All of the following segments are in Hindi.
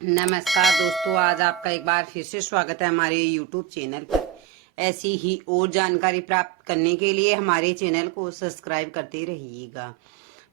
नमस्कार दोस्तों, आज आपका एक बार फिर से स्वागत है हमारे YouTube चैनल पर। ऐसी ही और जानकारी प्राप्त करने के लिए हमारे चैनल को सब्सक्राइब करते रहिएगा।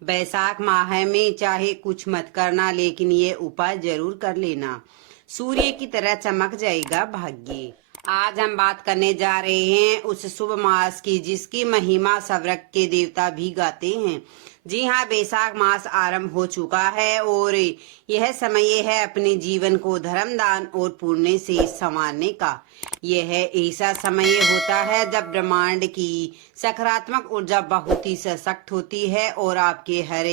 बैसाख माह में चाहे कुछ मत करना, लेकिन ये उपाय जरूर कर लेना। सूर्य की तरह चमक जाएगा भाग्य। आज हम बात करने जा रहे हैं उस शुभ मास की जिसकी महिमा स्वर्ग के देवता भी गाते हैं। जी हाँ, बैसाख मास आरंभ हो चुका है और यह समय है अपने जीवन को धर्म दान और पुण्य से संवारने का। यह ऐसा समय होता है जब ब्रह्मांड की सकारात्मक ऊर्जा बहुत ही सशक्त होती है और आपके हर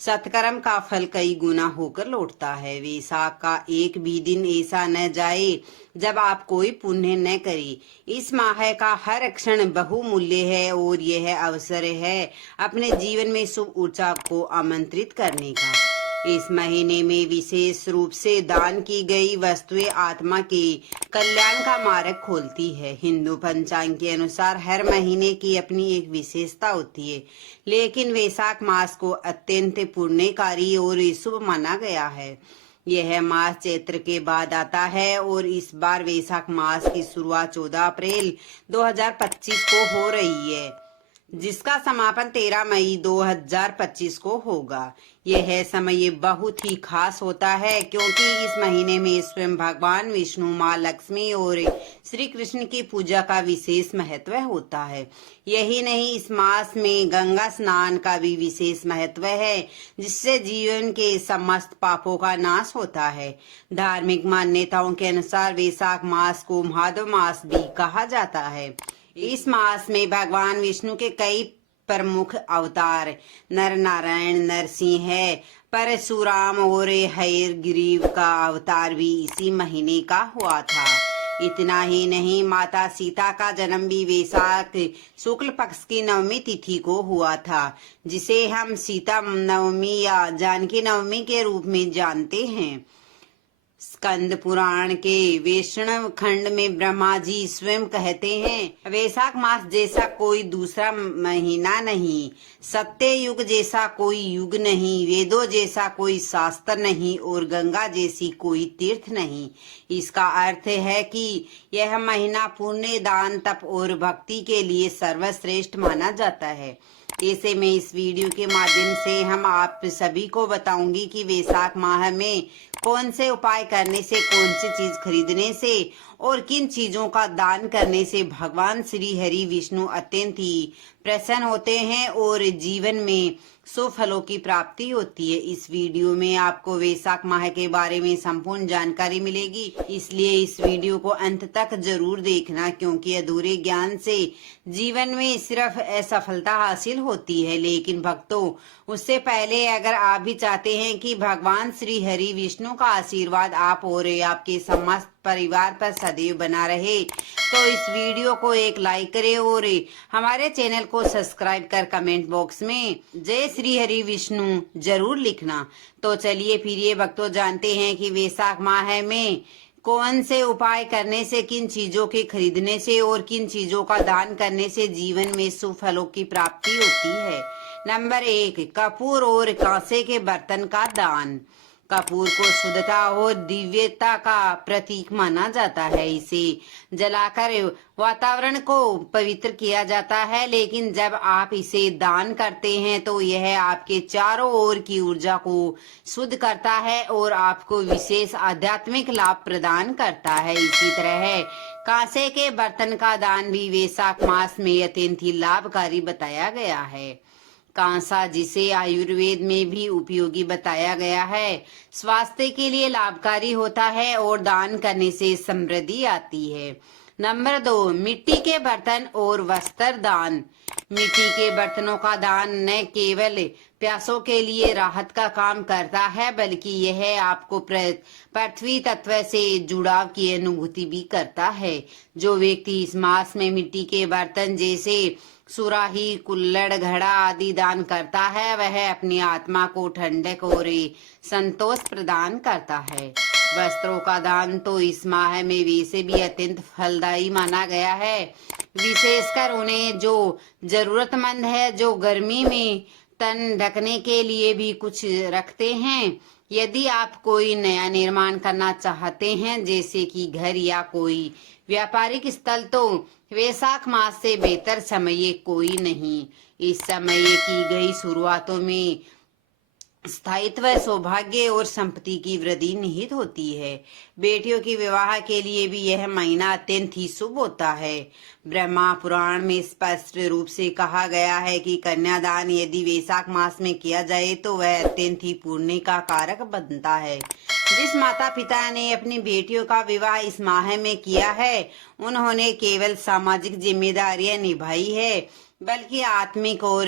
सत्कर्म का फल कई गुना होकर लौटता है। वैसाख का एक भी दिन ऐसा न जाए जब आप कोई पुण्य न करें। इस माह का हर क्षण बहुमूल्य है और यह अवसर है अपने जीवन में शुभ ऊर्जा को आमंत्रित करने का। इस महीने में विशेष रूप से दान की गई वस्तुएं आत्मा के कल्याण का मार्ग खोलती है। हिंदू पंचांग के अनुसार हर महीने की अपनी एक विशेषता होती है, लेकिन वैशाख मास को अत्यंत पुण्यकारी और शुभ माना गया है। यह मास चैत्र के बाद आता है और इस बार वैशाख मास की शुरुआत 14 अप्रैल 2025 को हो रही है, जिसका समापन 13 मई 2025 को होगा। यह समय बहुत ही खास होता है क्योंकि इस महीने में स्वयं भगवान विष्णु, माँ लक्ष्मी और श्री कृष्ण की पूजा का विशेष महत्व होता है। यही नहीं, इस मास में गंगा स्नान का भी विशेष महत्व है, जिससे जीवन के समस्त पापों का नाश होता है। धार्मिक मान्यताओं के अनुसार वैशाख मास को माधव मास भी कहा जाता है। इस मास में भगवान विष्णु के कई प्रमुख अवतार नर नारायण, नरसिंह, परशुराम और हयग्रीव का अवतार भी इसी महीने का हुआ था। इतना ही नहीं, माता सीता का जन्म भी वैशाख शुक्ल पक्ष की नवमी तिथि को हुआ था, जिसे हम सीता नवमी या जानकी नवमी के रूप में जानते हैं। स्कंद पुराण के वैष्णव खंड में ब्रह्मा जी स्वयं कहते हैं, वैशाख मास जैसा कोई दूसरा महीना नहीं, सत्य युग जैसा कोई युग नहीं, वेदों जैसा कोई शास्त्र नहीं और गंगा जैसी कोई तीर्थ नहीं। इसका अर्थ है कि यह महीना पुण्य, दान, तप और भक्ति के लिए सर्वश्रेष्ठ माना जाता है। ऐसे में इस वीडियो के माध्यम से हम आप सभी को बताऊंगी कि वैशाख माह में कौन से उपाय करने से, कौन सी चीज खरीदने से और किन चीजों का दान करने से भगवान श्री हरि विष्णु अत्यंत ही प्रसन्न होते हैं और जीवन में शुभ फलों की प्राप्ति होती है। इस वीडियो में आपको वैशाख माह के बारे में संपूर्ण जानकारी मिलेगी, इसलिए इस वीडियो को अंत तक जरूर देखना, क्योंकि अधूरे ज्ञान से जीवन में सिर्फ असफलता हासिल होती है। लेकिन भक्तों, उससे पहले अगर आप भी चाहते हैं कि भगवान श्री हरि विष्णु का आशीर्वाद आप और आपके समस्त परिवार पर सदैव बना रहे, तो इस वीडियो को एक लाइक करें और हमारे चैनल को सब्सक्राइब कर कमेंट बॉक्स में जय श्री हरि विष्णु जरूर लिखना। तो चलिए फिर ये भक्तों जानते हैं कि वैशाख माह में कौन से उपाय करने से, किन चीजों के खरीदने से और किन चीजों का दान करने से जीवन में शुभ फलों की प्राप्ति होती है। नंबर 1, कपूर और कांसे के बर्तन का दान। कपूर को शुद्धता और दिव्यता का प्रतीक माना जाता है। इसे जलाकर वातावरण को पवित्र किया जाता है, लेकिन जब आप इसे दान करते हैं तो यह आपके चारों ओर की ऊर्जा को शुद्ध करता है और आपको विशेष आध्यात्मिक लाभ प्रदान करता है। इसी तरह कांसे के बर्तन का दान भी वैशाख मास में अत्यंत ही लाभकारी बताया गया है। कांसा, जिसे आयुर्वेद में भी उपयोगी बताया गया है, स्वास्थ्य के लिए लाभकारी होता है और दान करने से समृद्धि आती है। नंबर 2, मिट्टी के बर्तन और वस्त्र दान। मिट्टी के बर्तनों का दान न केवल प्यासों के लिए राहत का काम करता है, बल्कि यह आपको पृथ्वी तत्व से जुड़ाव की अनुभूति भी करता है। जो व्यक्ति इस मास में मिट्टी के बर्तन जैसे सुराही, कुल्हड़, घड़ा आदि दान करता है, वह अपनी आत्मा को ठंडक और संतोष प्रदान करता है। वस्त्रों का दान तो इस माह में वैसे भी अत्यंत फलदायी माना गया है, विशेषकर उन्हें जो जरूरतमंद है, जो गर्मी में तन ढकने के लिए भी कुछ रखते हैं। यदि आप कोई नया निर्माण करना चाहते हैं, जैसे कि घर या कोई व्यापारिक स्थल, तो वैशाख मास से बेहतर समय कोई नहीं। इस समय की गई शुरुआतों में स्थायित्व, सौभाग्य और संपत्ति की वृद्धि निहित होती है। बेटियों के विवाह के लिए भी यह महीना अत्यंत ही शुभ होता है। ब्रह्मा पुराण में स्पष्ट रूप से कहा गया है कि कन्यादान यदि वैशाख मास में किया जाए तो वह अत्यंत ही पुण्य का कारक बनता है। जिस माता पिता ने अपनी बेटियों का विवाह इस माह में किया है, उन्होंने केवल सामाजिक जिम्मेदारियां निभाई है, बल्कि आत्मिक और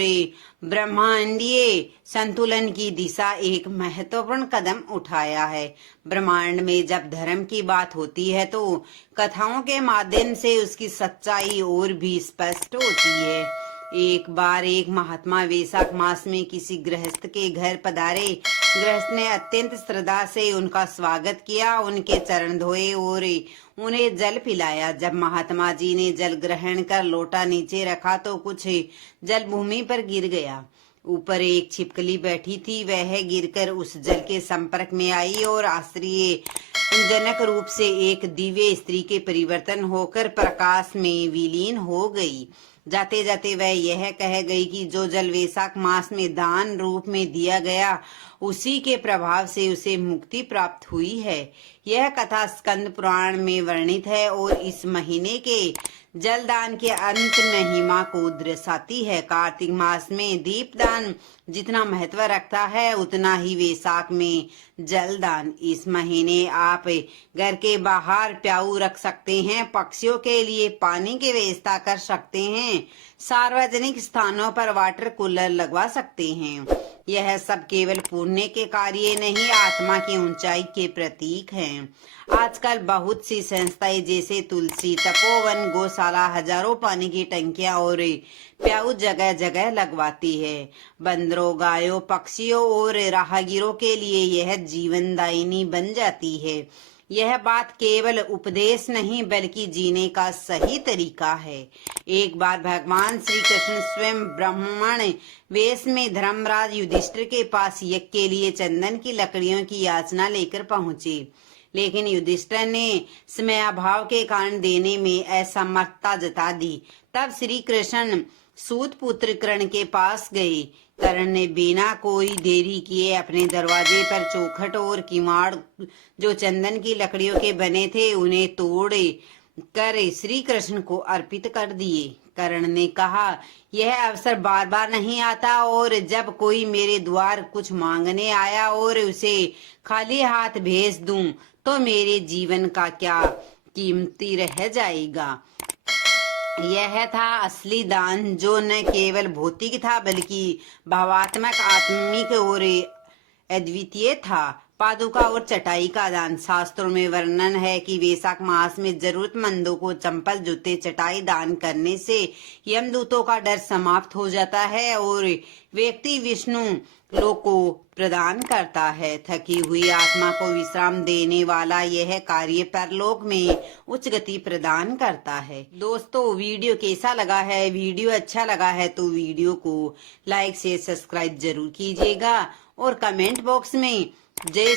ब्रह्मांडीय संतुलन की दिशा एक महत्वपूर्ण कदम उठाया है। ब्रह्मांड में जब धर्म की बात होती है तो कथाओं के माध्यम से उसकी सच्चाई और भी स्पष्ट होती है। एक बार एक महात्मा वैशाख मास में किसी गृहस्थ के घर पधारे। गृहस्थ ने अत्यंत श्रद्धा से उनका स्वागत किया, उनके चरण धोए और उन्हें जल पिलाया। जब महात्मा जी ने जल ग्रहण कर लोटा नीचे रखा तो कुछ जल भूमि पर गिर गया। ऊपर एक छिपकली बैठी थी, वह गिरकर उस जल के संपर्क में आई और आश्चर्यजनक रूप से एक दिव्य स्त्री के परिवर्तन होकर प्रकाश में विलीन हो गई। जाते जाते वह यह कह गई कि जो जल वैशाख मास में दान रूप में दिया गया, उसी के प्रभाव से उसे मुक्ति प्राप्त हुई है। यह कथा स्कंद पुराण में वर्णित है और इस महीने के जलदान के अंत महिमा को दर्शाती है। कार्तिक मास में दीपदान जितना महत्व रखता है, उतना ही वैशाख में जलदान। इस महीने आप घर के बाहर प्याऊ रख सकते हैं, पक्षियों के लिए पानी की व्यवस्था कर सकते हैं, सार्वजनिक स्थानों पर वाटर कूलर लगवा सकते हैं। यह सब केवल पुण्य के कार्य नहीं, आत्मा की ऊंचाई के प्रतीक हैं। आजकल बहुत सी संस्थाएं जैसे तुलसी तपोवन, गौशाला हजारों पानी की टंकियां और प्याऊ जगह जगह लगवाती है। बंदरों, गायों, पक्षियों और राहगीरों के लिए यह जीवनदायिनी बन जाती है। यह बात केवल उपदेश नहीं बल्कि जीने का सही तरीका है। एक बार भगवान श्री कृष्ण स्वयं ब्राह्मण वेश में धर्मराज युधिष्ठिर के पास यज्ञ के लिए चंदन की लकड़ियों की याचना लेकर पहुंचे, लेकिन युधिष्ठिर ने समयाभाव के कारण देने में असमर्थता जता दी। तब श्री कृष्ण सूत पुत्र कर्ण के पास गए। कर्ण ने बिना कोई देरी किए अपने दरवाजे पर चौखट और किवाड़ जो चंदन की लकड़ियों के बने थे, उन्हें तोड़ कर श्री कृष्ण को अर्पित कर दिए। कर्ण ने कहा, यह अवसर बार बार नहीं आता और जब कोई मेरे द्वार कुछ मांगने आया और उसे खाली हाथ भेज दूं तो मेरे जीवन का क्या कीमती रह जाएगा। यह था असली दान, जो न केवल भौतिक था बल्कि भावात्मक, आत्मिक और अद्वितीय था। पादुका और चटाई का दान। शास्त्रों में वर्णन है कि वैशाख मास में जरूरतमंदों को चंपल, जूते, चटाई दान करने से यमदूतों का डर समाप्त हो जाता है और व्यक्ति विष्णु लोक को प्रदान करता है। थकी हुई आत्मा को विश्राम देने वाला यह कार्य परलोक में उच्च गति प्रदान करता है। दोस्तों, वीडियो कैसा लगा है? वीडियो अच्छा लगा है तो वीडियो को लाइक से सब्सक्राइब जरूर कीजिएगा और कमेंट बॉक्स में जय